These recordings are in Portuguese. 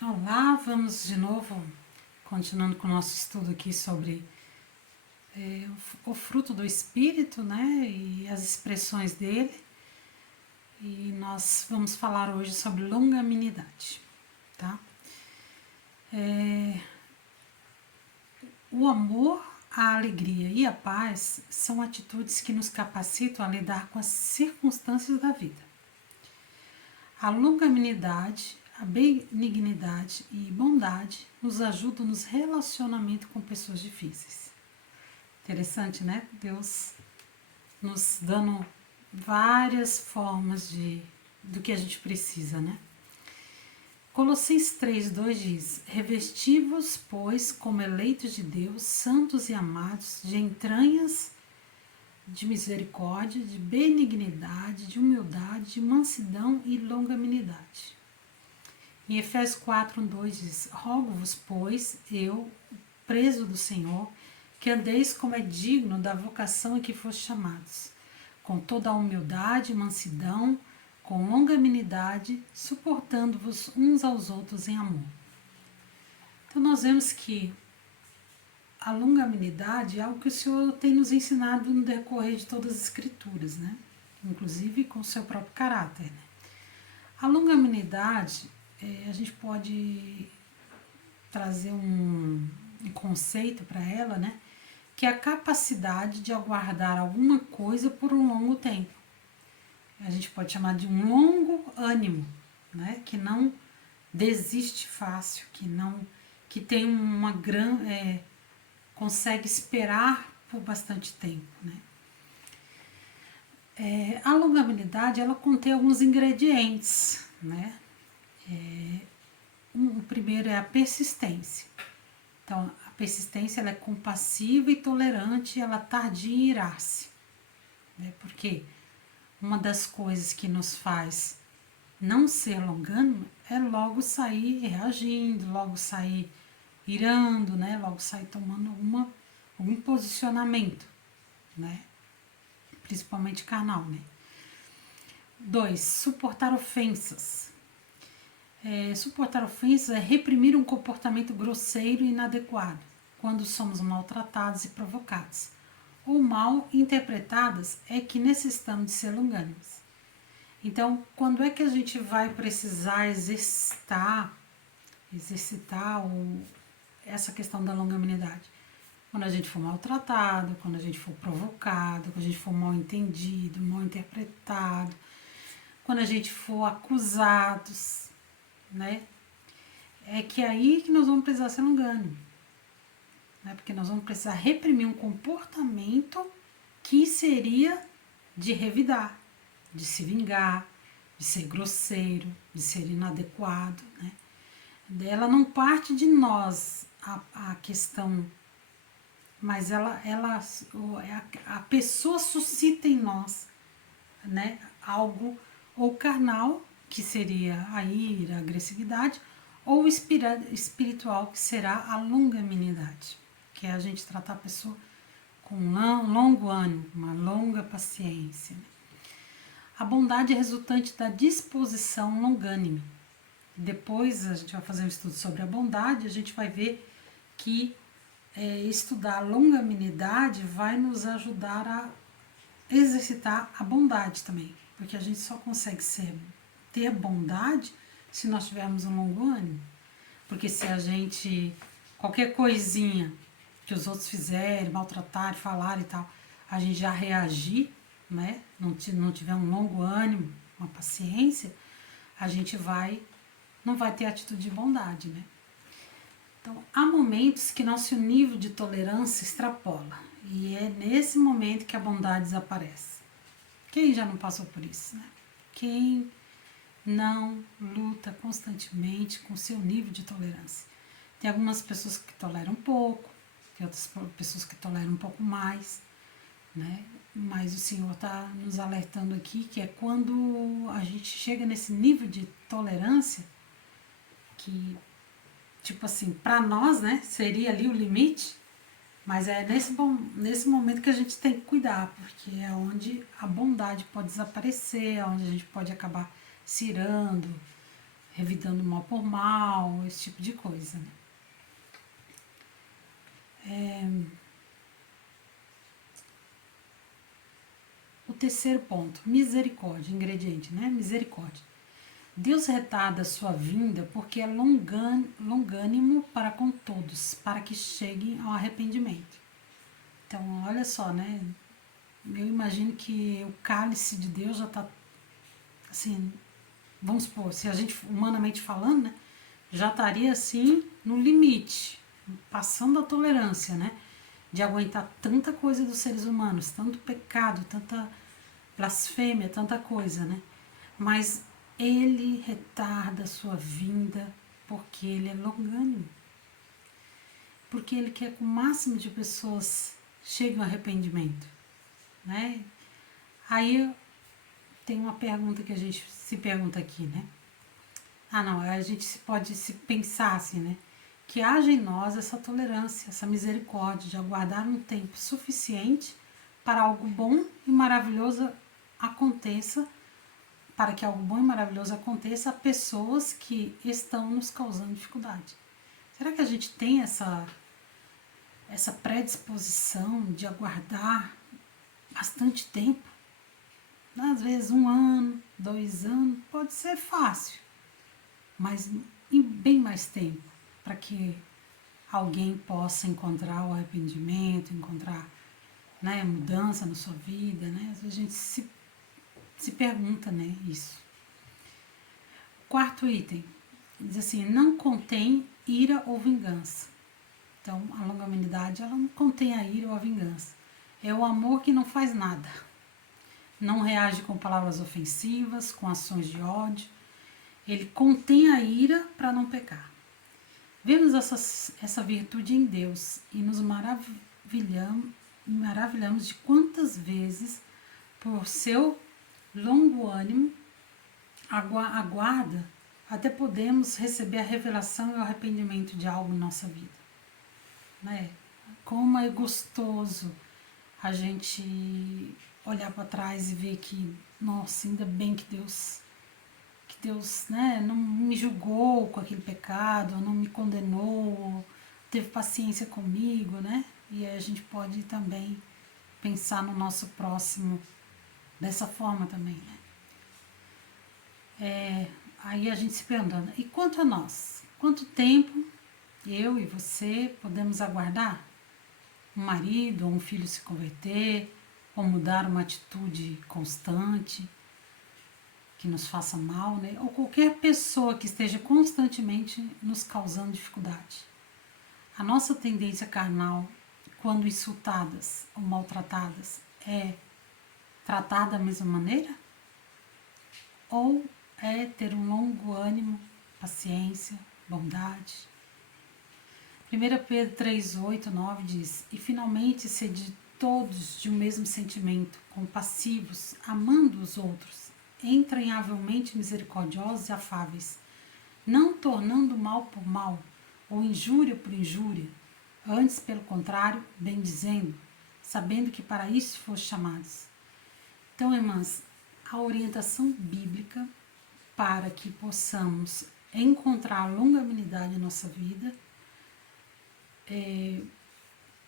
Olá, vamos de novo, continuando com o nosso estudo aqui sobre o fruto do Espírito, né, e as expressões dele. E nós vamos falar hoje sobre longanimidade, tá? O amor, a alegria e a paz são atitudes que nos capacitam a lidar com as circunstâncias da vida. A longanimidade, a benignidade e bondade nos ajudam nos relacionamentos com pessoas difíceis. Interessante, né? Deus nos dando várias formas do que a gente precisa, né? Colossenses 3:2 diz: Revesti-vos, pois, como eleitos de Deus, santos e amados, de entranhas de misericórdia, de benignidade, de humildade, de mansidão e longanimidade. Em Efésios 4:2 diz: Rogo-vos, pois, eu, preso do Senhor, que andeis como é digno da vocação em que foste chamados, com toda a humildade e mansidão, com longanimidade, suportando-vos uns aos outros em amor. Então nós vemos que a longanimidade é algo que o Senhor tem nos ensinado no decorrer de todas as escrituras, né? Inclusive com o seu próprio caráter, né? A longanimidade, a gente pode trazer um conceito para ela, né? Que é a capacidade de aguardar alguma coisa por um longo tempo. A gente pode chamar de um longo ânimo, né? Que não desiste fácil, que tem uma grande, consegue esperar por bastante tempo, né? A longanimidade, ela contém alguns ingredientes, né? O primeiro é a persistência. Então, a persistência, ela é compassiva e tolerante, ela tardia em irar-se, né? Porque uma das coisas que nos faz não ser longânimo é logo sair reagindo, logo sair irando, né? Logo sair tomando algum posicionamento, né? Principalmente carnal, né? 2. Suportar ofensas. Suportar ofensas é reprimir um comportamento grosseiro e inadequado, quando somos maltratados e provocados, ou mal interpretadas, é que necessitamos de ser longânimos. Então, quando é que a gente vai precisar exercitar essa questão da longanimidade? Quando a gente for maltratado, quando a gente for provocado, quando a gente for mal entendido, mal interpretado, quando a gente for acusados, né? É que é aí que nós vamos precisar ser longânimo, né? Porque nós vamos precisar reprimir um comportamento que seria de revidar, de se vingar, de ser grosseiro, de ser inadequado, né? Ela não parte de nós a questão, mas a pessoa suscita em nós, né, algo ou carnal, que seria a ira, a agressividade, ou espiritual, que será a longanimidade, que é a gente tratar a pessoa com um longo ânimo, uma longa paciência. A bondade é resultante da disposição longânime. Depois a gente vai fazer um estudo sobre a bondade, a gente vai ver que estudar a longanimidade vai nos ajudar a exercitar a bondade também, porque a gente só consegue ter bondade se nós tivermos um longo ânimo. Porque se a gente, qualquer coisinha que os outros fizerem, maltratarem, falarem e tal, a gente já reagir, né? Não tiver um longo ânimo, uma paciência, a gente não vai ter atitude de bondade, né? Então, há momentos que nosso nível de tolerância extrapola, e é nesse momento que a bondade desaparece. Quem já não passou por isso, né? Quem não luta constantemente com seu nível de tolerância? Tem algumas pessoas que toleram pouco, tem outras pessoas que toleram um pouco mais, né? Mas o Senhor está nos alertando aqui que é quando a gente chega nesse nível de tolerância que, tipo assim, para nós, né, seria ali o limite, mas é nesse momento que a gente tem que cuidar, porque é onde a bondade pode desaparecer, é onde a gente pode acabar se irando, revidando mal por mal, esse tipo de coisa, né? O terceiro ponto, misericórdia, ingrediente, né? Misericórdia. Deus retarda a sua vinda porque é longânimo para com todos, para que cheguem ao arrependimento. Então, olha só, né? Eu imagino que o cálice de Deus já está, assim, vamos supor, se a gente, humanamente falando, né? Já estaria, assim, no limite, passando a tolerância, né? De aguentar tanta coisa dos seres humanos, tanto pecado, tanta blasfêmia, tanta coisa, né? Mas ele retarda a sua vinda porque ele é longânimo. Porque ele quer que o máximo de pessoas cheguem ao arrependimento, né? Aí tem uma pergunta que a gente se pergunta aqui, né? A gente pode se pensar assim, né? Que haja em nós essa tolerância, essa misericórdia de aguardar um tempo suficiente para algo bom e maravilhoso aconteça, para que algo bom e maravilhoso aconteça a pessoas que estão nos causando dificuldade. Será que a gente tem essa predisposição de aguardar bastante tempo? Às vezes 1 ano, 2 anos, pode ser fácil, mas em bem mais tempo, para que alguém possa encontrar o arrependimento, encontrar, né, mudança na sua vida, né? Às vezes a gente se pergunta, né, isso. Quarto item, diz assim, não contém ira ou vingança. Então, a longanimidade, ela não contém a ira ou a vingança. É o amor que não faz nada. Não reage com palavras ofensivas, com ações de ódio. Ele contém a ira para não pecar. Vemos essa virtude em Deus e nos maravilhamos de quantas vezes, por seu longo ânimo, aguarda, até podemos receber a revelação e o arrependimento de algo em nossa vida. Né? Como é gostoso a gente olhar para trás e ver que, nossa, ainda bem que Deus, né, não me julgou com aquele pecado, não me condenou, teve paciência comigo, né? E aí a gente pode também pensar no nosso próximo dessa forma também, né? Aí a gente se pergunta, e quanto a nós? Quanto tempo eu e você podemos aguardar? Um marido ou um filho se converter, ou mudar uma atitude constante que nos faça mal, né? Ou qualquer pessoa que esteja constantemente nos causando dificuldade. A nossa tendência carnal, quando insultadas ou maltratadas, é tratar da mesma maneira? Ou é ter um longo ânimo, paciência, bondade? 1 Pedro 3, 8, 9 diz, e finalmente sede todos de um mesmo sentimento, compassivos, amando os outros, entranhavelmente misericordiosos e afáveis, não tornando mal por mal, ou injúria por injúria, antes, pelo contrário, bendizendo, sabendo que para isso foste chamados. Então, irmãs, a orientação bíblica para que possamos encontrar longanimidade em nossa vida,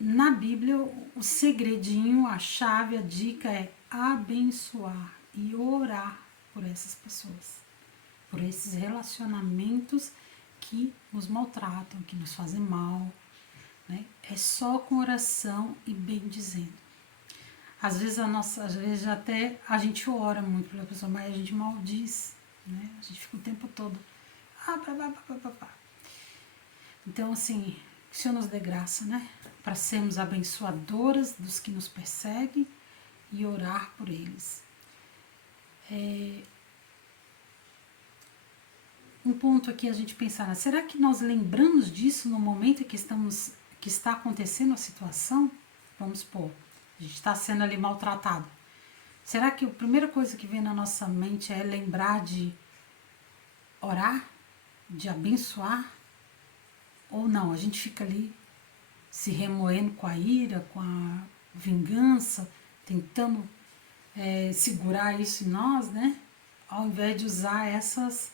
na Bíblia, o segredinho, a chave, a dica é abençoar e orar por essas pessoas, por esses relacionamentos que nos maltratam, que nos fazem mal, né? É só com oração e bendizendo. Às vezes até a gente ora muito pela pessoa, mas a gente maldiz, né? A gente fica o tempo todo. Então, assim, que o Senhor nos dê graça, né? Para sermos abençoadoras dos que nos perseguem e orar por eles. Um ponto aqui a gente pensar, será que nós lembramos disso no momento que está acontecendo a situação? Vamos supor, a gente está sendo ali maltratado. Será que a primeira coisa que vem na nossa mente é lembrar de orar, de abençoar? Ou não, a gente fica ali se remoendo com a ira, com a vingança, tentando segurar isso em nós, né? Ao invés de usar essas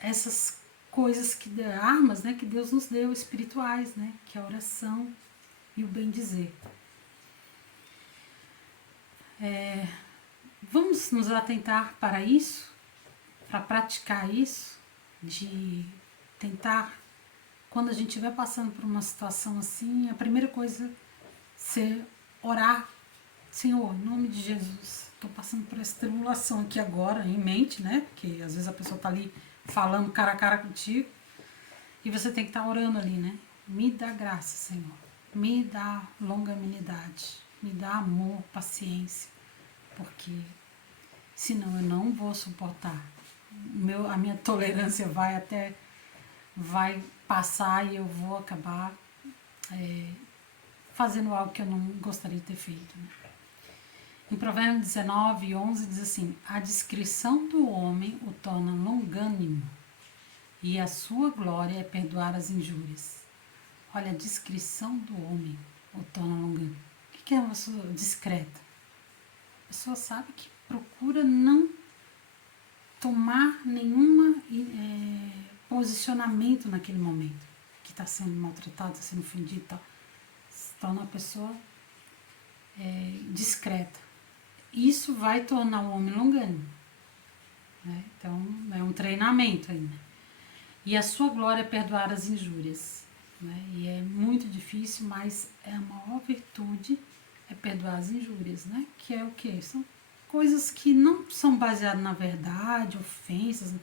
essas coisas, armas, né, que Deus nos deu, espirituais, né, que é a oração e o bem dizer. Vamos nos atentar para isso, para praticar isso, de tentar, quando a gente estiver passando por uma situação assim, a primeira coisa ser orar: Senhor, em nome de Jesus, estou passando por essa tribulação aqui agora, em mente, né? Porque às vezes a pessoa está ali falando cara a cara contigo e você tem que estar orando ali, né? Me dá graça, Senhor. Me dá longanimidade. Me dá amor, paciência. Porque senão eu não vou suportar. A minha tolerância vai passar e eu vou acabar fazendo algo que eu não gostaria de ter feito, né? Em Provérbios 19, 11 diz assim: a discrição do homem o torna longânimo, e a sua glória é perdoar as injúrias. Olha, a discrição do homem o torna longânimo. O que é uma pessoa discreta? A pessoa sabe que procura não tomar nenhum posicionamento naquele momento, que está sendo maltratado, está sendo ofendido, tá? Se torna uma pessoa discreta. Isso vai tornar o homem longânimo, né? Então é um treinamento ainda. E a sua glória é perdoar as injúrias, né? E é muito difícil, mas é a maior virtude, é perdoar as injúrias, né? Que é o quê? São coisas que não são baseadas na verdade, ofensas,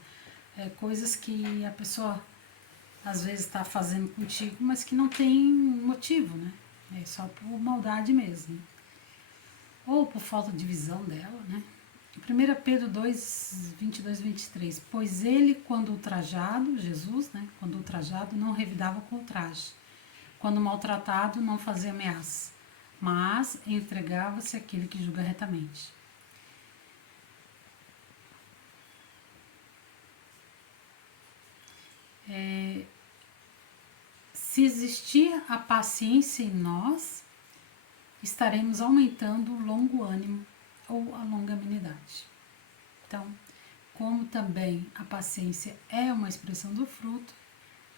coisas que a pessoa às vezes está fazendo contigo, mas que não tem motivo, né? É só por maldade mesmo. Ou por falta de visão dela, né? 1 Pedro 2, 22 e 23. Pois ele, quando ultrajado, Jesus, né? Quando ultrajado, não revidava com ultraje. Quando maltratado, não fazia ameaça, mas entregava-se àquele que julga retamente. Se existir a paciência em nós, estaremos aumentando o longo ânimo ou a longanimidade. Então, como também a paciência é uma expressão do fruto,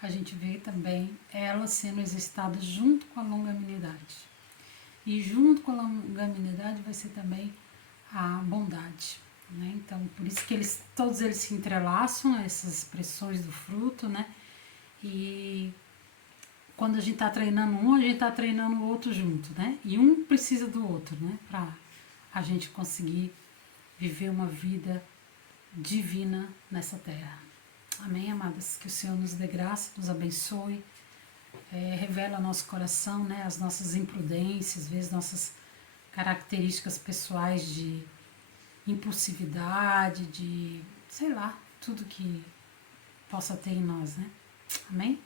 a gente vê também ela sendo exercitada junto com a longanimidade. E junto com a longanimidade vai ser também a bondade, né? Então, por isso que todos eles se entrelaçam, essas expressões do fruto, né? E quando a gente está treinando um, a gente está treinando o outro junto, né? E um precisa do outro, né? Para a gente conseguir viver uma vida divina nessa terra. Amém, amadas? Que o Senhor nos dê graça, nos abençoe, revela ao nosso coração, né? As nossas imprudências, às vezes nossas características pessoais de impulsividade, de, sei lá, tudo que possa ter em nós, né? Amém?